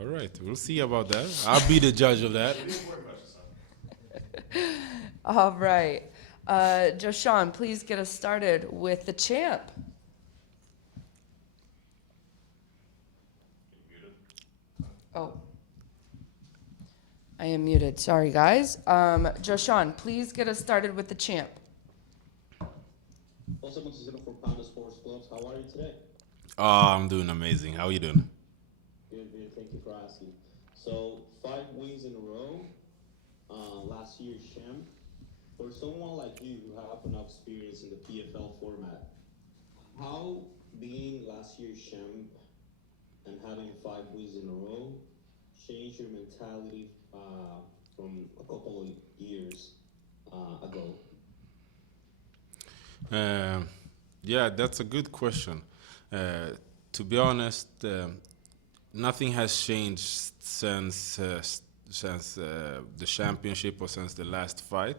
All right, we'll see about that. I'll be the judge of that. All right. Joshan, please get us started with the champ. Oh, I am muted. Sorry, guys. Joshan, please get us started with the champ. Also, Montezino for Panda Sports Clubs. How are you today? I'm doing amazing. How are you doing? Good, good. Thank you for asking. So, 5 wins in a row. Last year's champ. For someone like you who have enough experience in the PFL format, how being last year's champ and having 5 wins in a row changed your mentality from a couple of years ago? Yeah, that's a good question. To be honest, nothing has changed since the championship or since the last fight.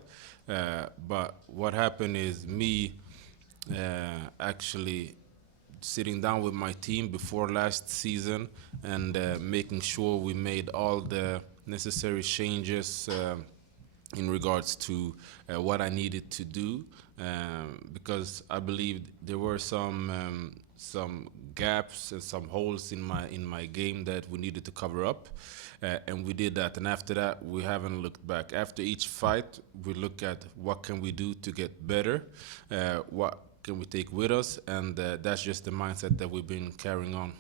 But what happened is me actually sitting down with my team before last season and making sure we made all the necessary changes in regards to what I needed to do, because I believe there were some gaps and some holes in my game that we needed to cover up, and we did that. And after that, we haven't looked back. After each fight, we look at what can we do to get better, what can we take with us, and that's just the mindset that we've been carrying on.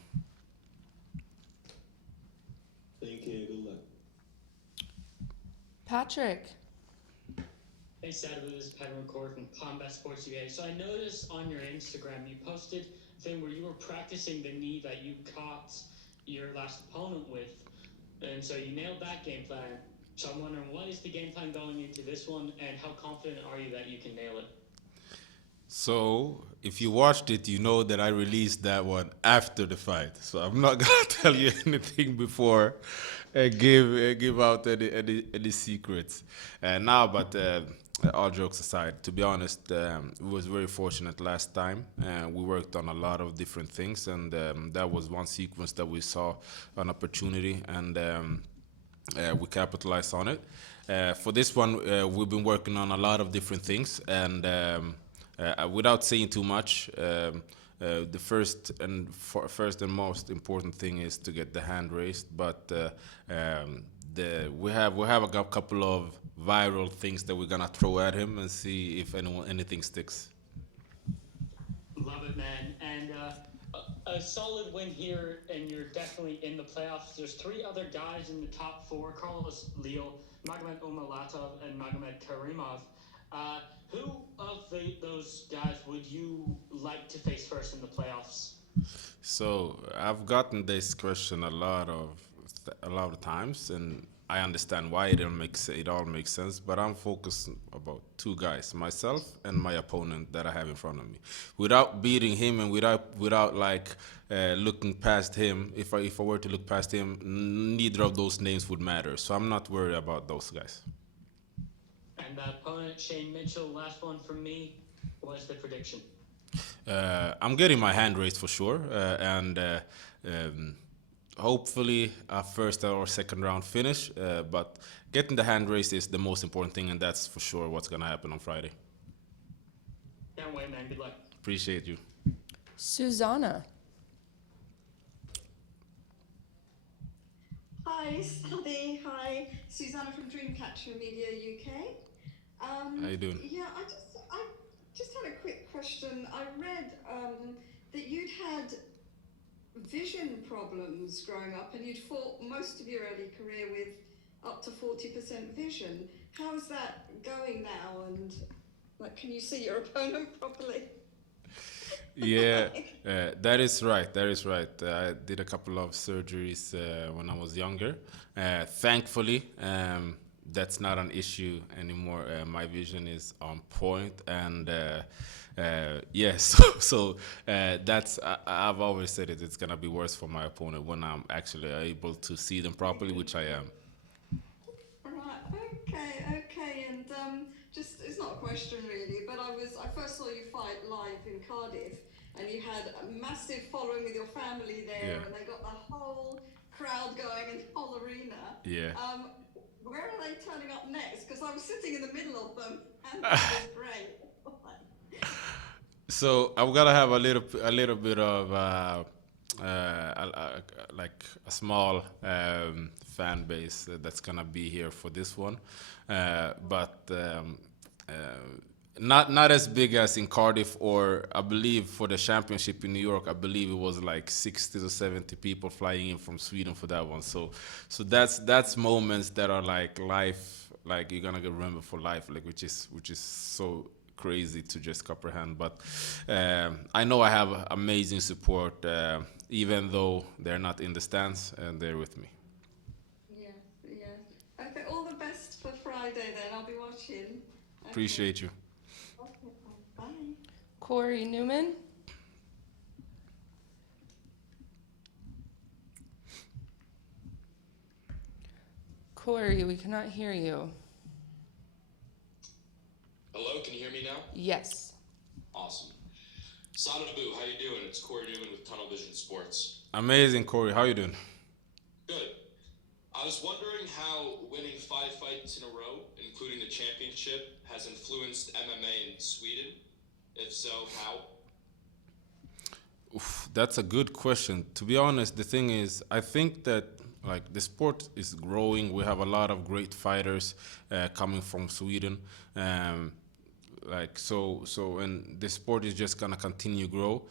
Thank you. Good luck. Patrick. Hey Sadibou, this is Patrick McCord from Combat Sports UK. So I noticed on your Instagram you posted a thing where you were practicing the knee that you caught your last opponent with. And so you nailed that game plan. So I'm wondering, what is the game plan going into this one, and how confident are you that you can nail it? So, if you watched it, you know that I released that one after the fight. So I'm not gonna tell you anything before and give out any secrets. Now, but all jokes aside, to be honest, we was very fortunate last time. We worked on a lot of different things, and that was one sequence that we saw an opportunity, and we capitalized on it. For this one, we've been working on a lot of different things, and without saying too much, the first and most important thing is to get the hand raised. But we have a couple of viral things that we're gonna throw at him and see if anything sticks. Love it, man. And a solid win here, and you're definitely in the playoffs. There's 3 other guys in the top 4: Carlos Leo, Magomed Umalatov, and Magomed Karimov. Who of those guys would you like to face first in the playoffs? So I've gotten this question a lot of times, and I understand why it all makes sense. But I'm focused about 2 guys: myself and my opponent that I have in front of me. Without beating him and without like looking past him, if I were to look past him, neither of those names would matter. So I'm not worried about those guys. And opponent Shane Mitchell, last one from me. What's the prediction? I'm getting my hand raised for sure, and hopefully a first or second round finish. But getting the hand raised is the most important thing, and that's for sure what's gonna happen on Friday. Can't wait, man. Good luck. Appreciate you. Susanna. Hi, Sadi. Hi, Susanna from Dreamcatcher Media UK. How you doing? Yeah, I just had a quick question. I read that you'd had vision problems growing up, and you'd fought most of your early career with up to 40% vision. How's that going now? And like, can you see your opponent properly? Yeah, that is right. That is right. I did a couple of surgeries when I was younger. Thankfully, that's not an issue anymore. My vision is on point, and yeah. So that's I've always said it. It's gonna be worse for my opponent when I'm actually able to see them properly, which I am. Right. Okay. And just it's not a question really, but I first saw you fight live in Cardiff, and you had a massive following with your family there, Yeah. and they got the whole crowd going, and Yeah. Where are they turning up next? Because I was sitting in the middle of them, and that was great. So I'm gonna have a little bit of like a small fan base that's gonna be here for this one, but uh, not as big as in Cardiff, or I believe for the championship in New York, I believe it was like 60 to 70 people flying in from Sweden for that one. So that's moments that are like life, like you're gonna get remember for life, like which is so crazy to just comprehend. But I know I have amazing support, even though they're not in the stands and they're with me. Yes, yes. Okay, all the best for Friday then. I'll be watching. Okay. Appreciate you. Okay, bye. Corey Newman. Corey, we cannot hear you. Hello, can you hear me now? Yes. Awesome. Sadibou, how you doing? It's Corey Newman with Tunnel Vision Sports. Amazing, Corey. How you doing? Good. I was wondering how winning 5 fights in a row, including the championship, has influenced MMA in Sweden. If so, how? Oof, that's a good question. To be honest, the thing is, I think that like the sport is growing. We have a lot of great fighters coming from Sweden. And the sport is just gonna continue grow.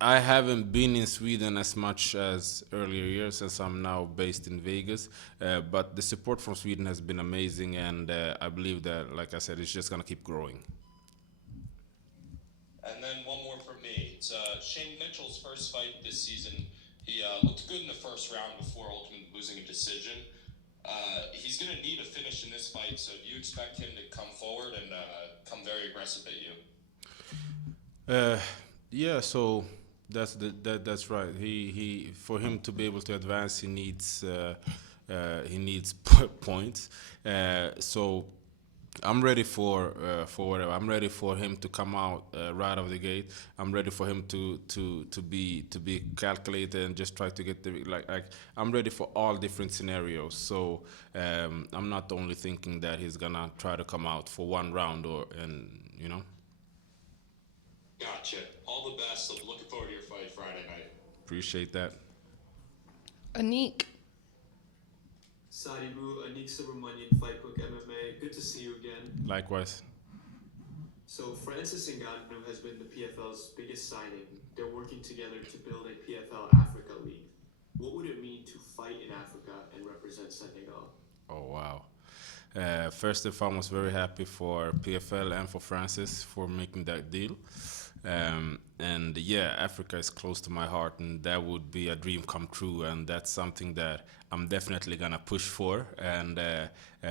I haven't been in Sweden as much as earlier years, since I'm now based in Vegas. But the support from Sweden has been amazing, and I believe that, like I said, it's just gonna keep growing. And then one more from me. It's Shane Mitchell's first fight this season. He looked good in the first round before ultimately losing a decision. He's going to need a finish in this fight, so do you expect him to come forward and come very aggressive at you? Yeah, so that's right. He for him to be able to advance, he needs points. So I'm ready for whatever. I'm ready for him to come out right out of the gate. I'm ready for him to be calculated and just try to get the like. I'm ready for all different scenarios. So I'm not only thinking that he's gonna try to come out for one round you know. Gotcha. All the best. I'm looking forward to your fight Friday night. Appreciate that. Anik. Sadibou, Anik Subramanian, Fight Book MMA. Good to see you again. Likewise. So Francis Ngannou has been the PFL's biggest signing. They're working together to build a PFL Africa league. What would it mean to fight in Africa and represent Senegal? Oh wow. First and foremost, very happy for PFL and for Francis for making that deal. And yeah, Africa is close to my heart, and that would be a dream come true. And that's something that I'm definitely gonna push for and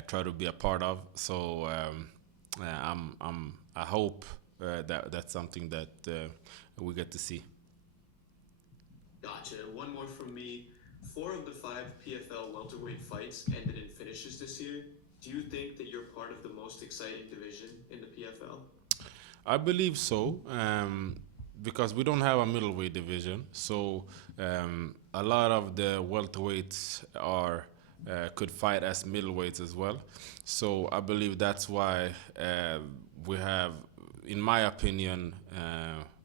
try to be a part of. So I hope that that's something that we get to see. Gotcha. One more from me. 4 of the 5 PFL welterweight fights ended in finishes this year. Do you think that you're part of the most exciting division in the PFL? I believe so, because we don't have a middleweight division. So a lot of the welterweights could fight as middleweights as well. So I believe that's why we have, in my opinion,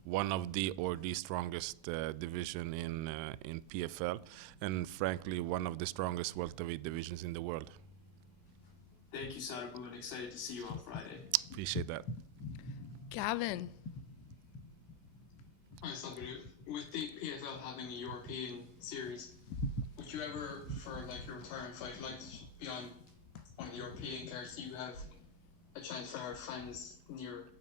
one of the strongest division in PFL, and frankly one of the strongest welterweight divisions in the world. Thank you, Sadibou, and excited to see you on Friday. Appreciate that. Gavin. Hi, Sadibou. With the PFL having a European series, would you ever, for like your retirement fight, like to be on one of the European cards? Do you have a chance for our fans in Europe?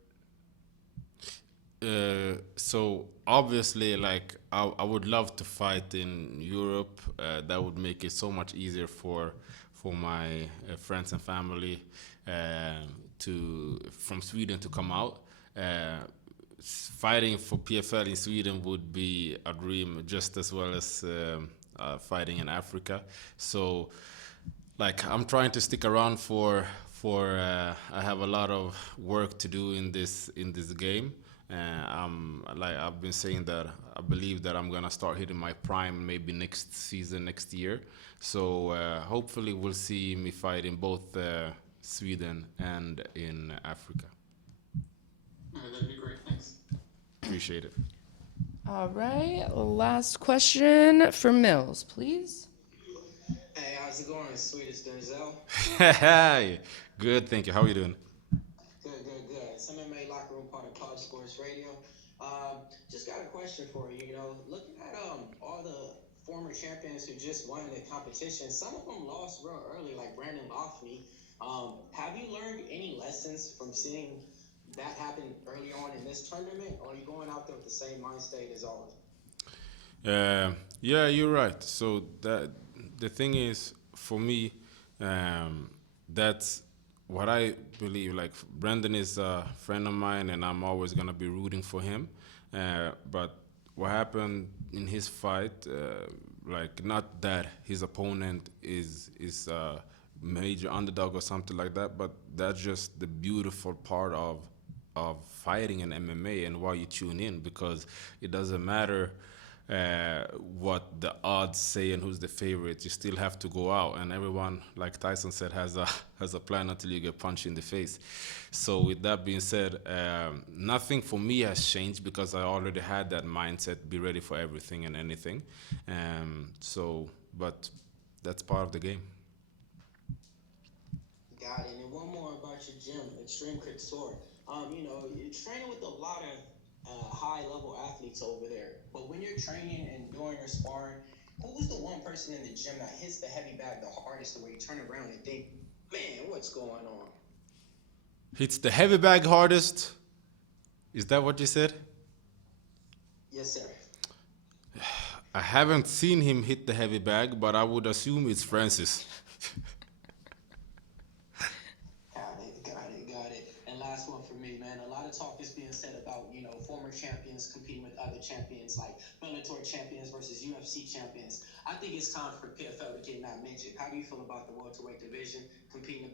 So obviously, like I would love to fight in Europe. That would make it so much easier for my friends and family from Sweden to come out. Fighting for PFL in Sweden would be a dream, just as well as fighting in Africa. So, like, I'm trying to stick around for I have a lot of work to do in this game. I've been saying that I believe that I'm gonna start hitting my prime maybe next season, next year. So hopefully we'll see me fight in both Sweden and in Africa. That'd be great. Thanks. Appreciate it. All right, last question for Mills, please. Hey, how's it going? Swedish Denzel. Hey, good, thank you. How are you doing? Good, good, good. It's MMA Locker Room, part of College Sports Radio. Just got a question for you. You know, looking at all the former champions who just won the competition, some of them lost real early, like Brandon Loughnane. Have you learned any lessons from seeing that happen early on in this tournament, or are you going out there with the same mind state as always? Yeah, you're right. So that the thing is, for me, that's what I believe. Like Brandon is a friend of mine, and I'm always gonna be rooting for him. But what happened in his fight, like not that his opponent is a major underdog or something like that, but that's just the beautiful part of fighting in MMA and why you tune in, because it doesn't matter what the odds say and who's the favorite. You still have to go out, and everyone, like Tyson said, has a plan until you get punched in the face. So with that being said, nothing for me has changed because I already had that mindset, be ready for everything and anything. But that's part of the game. Got it. And one more about your gym, Extreme Couture. You know, you're training with a lot of high-level athletes over there. But when you're training and doing your sparring, who was the one person in the gym that hits the heavy bag the hardest, where you turn around and think, man, what's going on? Hits the heavy bag hardest? Is that what you said? Yes, sir. I haven't seen him hit the heavy bag, but I would assume it's Francis. Got it. And last one for me, man. A lot of talk is being said about, you know, former champions competing with other champions, like Bellator champions versus UFC champions. I think it's time for PFL to get that mentioned. How do you feel about the welterweight division competing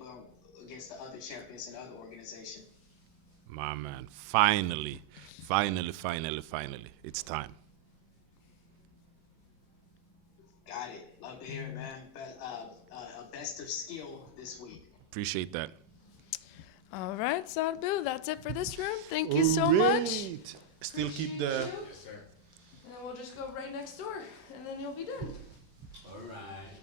against the other champions in other organizations? My man, finally, it's time. Got it. Love to hear it, man. Best of skill this week. Appreciate that. All right, Sadibou, that's it for this room. Thank you so much. Still keep the... And then we'll just go right next door, and then you'll be done. All right.